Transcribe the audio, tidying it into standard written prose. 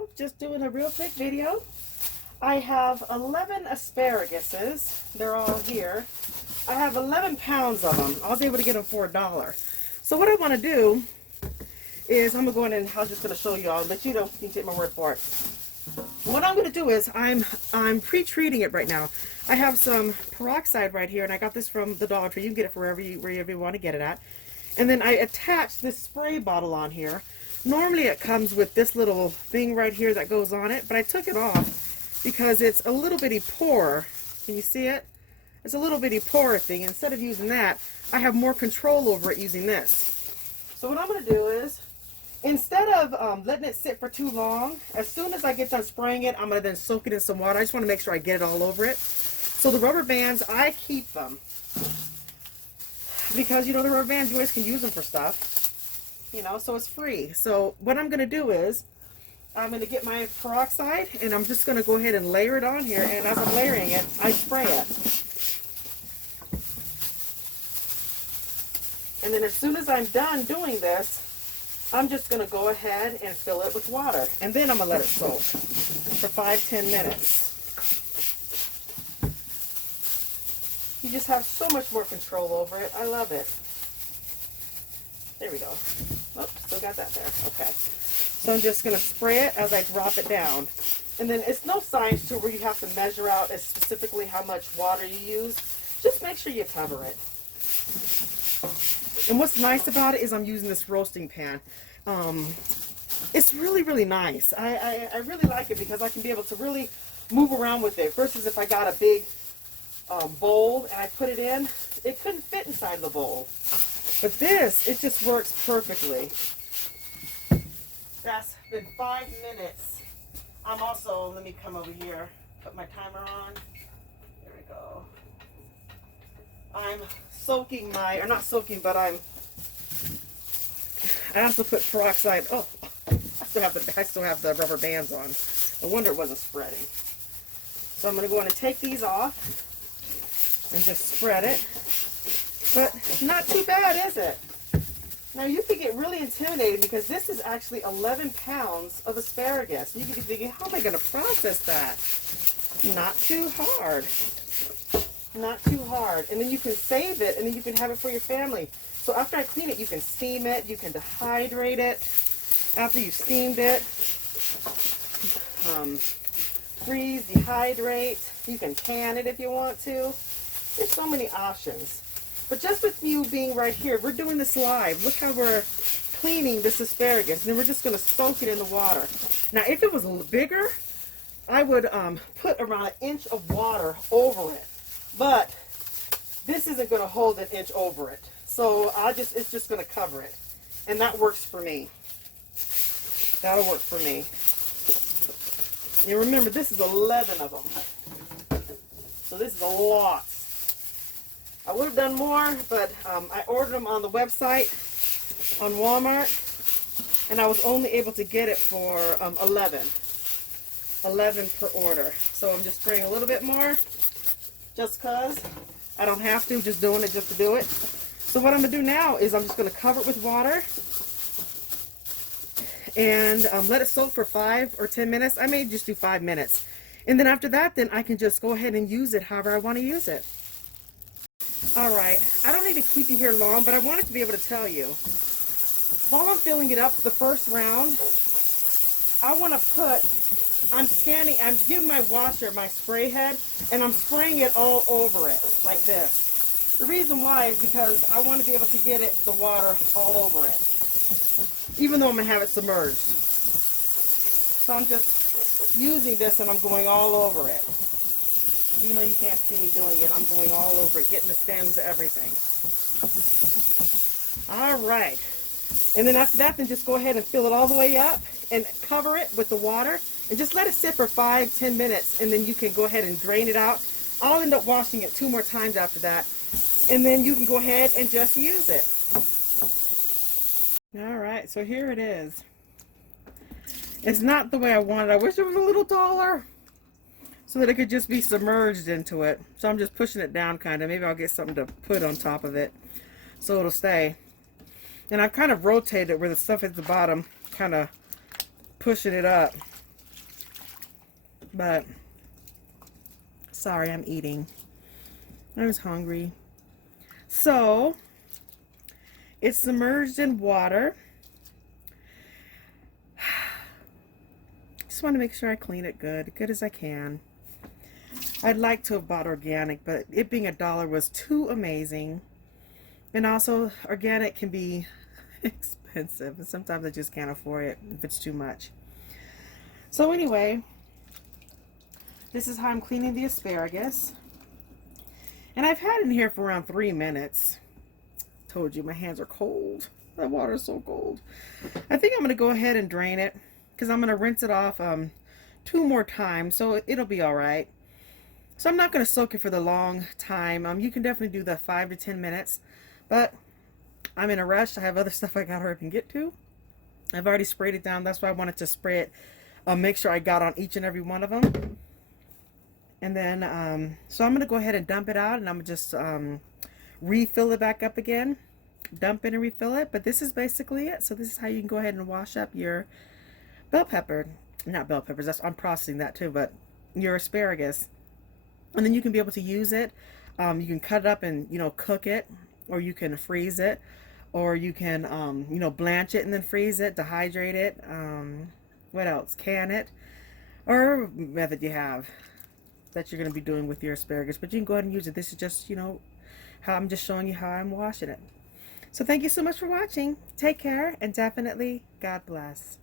Well, just doing a real quick video. I have 11 asparaguses. They're all here. I have 11 pounds of them. I was able to get them for $1. So what I want to do is I'm going to go in and I'm just going to show you all, but you don't need to take my word for it. What I'm going to do is I'm pre-treating it right now. I have some peroxide right here, and I got this from the Dollar Tree. You can get it wherever you want to get it at. And then I attach this spray bottle on here. Normally it comes with this little thing right here that goes on it, but I took it off because it's a little bitty pour. Can you see it? It's a little bitty pour thing. Instead of using that, I have more control over it using this. So what I'm going to do is, instead of letting it sit for too long, as soon as I get done spraying it, I'm going to then soak it in some water. I just want to make sure I get it all over it. So the rubber bands, I keep them. Because, you know, the rubber bands, you always can use them for stuff. You know, so it's free. So what I'm going to do is, I'm going to get my peroxide, and I'm just going to go ahead and layer it on here. And as I'm layering it, I spray it. And then as soon as I'm done doing this, I'm just going to go ahead and fill it with water. And then I'm going to let it soak for 5-10 minutes. You just have so much more control over it. I love it. There we go. Oh, still got that there. Okay. So I'm just going to spray it as I drop it down. And then it's no science to where you have to measure out as specifically how much water you use. Just make sure you cover it. And what's nice about it is I'm using this roasting pan. It's really, really nice. I really like it because I can be able to really move around with it. Versus if I got a big bowl and I put it in, it couldn't fit inside the bowl. But this, it just works perfectly. That's been 5 minutes. I'm also, let me come over here, put my timer on. There we go. I'm soaking my, or not soaking, but I also put peroxide. Oh, I still have the rubber bands on. No wonder it wasn't spreading. So I'm going to go in and take these off and just spread it. But not too bad, is it? Now you could get really intimidated because this is actually 11 pounds of asparagus. You could be thinking, how am I going to process that? Not too hard. Not too hard. And then you can save it, and then you can have it for your family. So after I clean it, you can steam it, you can dehydrate it. After you've steamed it, freeze, dehydrate. You can can it if you want to. There's so many options. But just with you being right here, we're doing this live. Look how we're cleaning this asparagus. And then we're just going to soak it in the water. Now, if it was a little bigger, I would put around 1 inch of water over it. But this isn't going to hold 1 inch over it. So it's just going to cover it. And that works for me. That'll work for me. And remember, this is 11 of them. So this is a lot. I would have done more, but I ordered them on the website on Walmart, and I was only able to get it for 11 per order. So I'm just spraying a little bit more just because I don't have to, just doing it just to do it. So what I'm going to do now is I'm just going to cover it with water and let it soak for 5 or 10 minutes. I may just do 5 minutes. And then after that, then I can just go ahead and use it however I want to use it. Alright, I don't need to keep you here long, but I wanted to be able to tell you. While I'm filling it up the first round, I want to I'm giving my washer my spray head, and I'm spraying it all over it, like this. The reason why is because I want to be able to get the water all over it, even though I'm going to have it submerged. So I'm just using this and I'm going all over it. Even though you can't see me doing it, I'm going all over it, getting the stems, everything. All right. And then after that, then just go ahead and fill it all the way up and cover it with the water and just let it sit for 5-10 minutes, and then you can go ahead and drain it out. I'll end up washing it 2 more times after that, and then you can go ahead and just use it. All right, so here it is. It's not the way I wanted. I wish it was a little taller, so that it could just be submerged into it. So I'm just pushing it down kind of. Maybe I'll get something to put on top of it so it'll stay. And I've kind of rotated where the stuff at the bottom, kind of pushing it up. but sorry, I'm eating. I was hungry. So it's submerged in water. Just want to make sure I clean it good as I can. I'd like to have bought organic, but it being $1 was too amazing. And also, organic can be expensive, and sometimes I just can't afford it if it's too much. So anyway, this is how I'm cleaning the asparagus. And I've had it in here for around 3 minutes. Told you my hands are cold. That water is so cold. I think I'm going to go ahead and drain it because I'm going to rinse it off 2 more times, so it'll be all right. So I'm not going to soak it for the long time. You can definitely do the 5 to 10 minutes, but I'm in a rush. I have other stuff I got to hurry up and get to. I've already sprayed it down. That's why I wanted to spray it. Make sure I got on each and every one of them. And then, so I'm going to go ahead and dump it out, and I'm going to just refill it back up again. Dump it and refill it. But this is basically it. So this is how you can go ahead and wash up your bell pepper. Not bell peppers. I'm processing that too, but your asparagus. And then you can be able to use it. You can cut it up and, cook it, or you can freeze it, or you can, blanch it and then freeze it, dehydrate it. What else? Can it, or method you have that you're going to be doing with your asparagus. But you can go ahead and use it. This is just, how I'm just showing you how I'm washing it. So thank you so much for watching. Take care, and definitely God bless.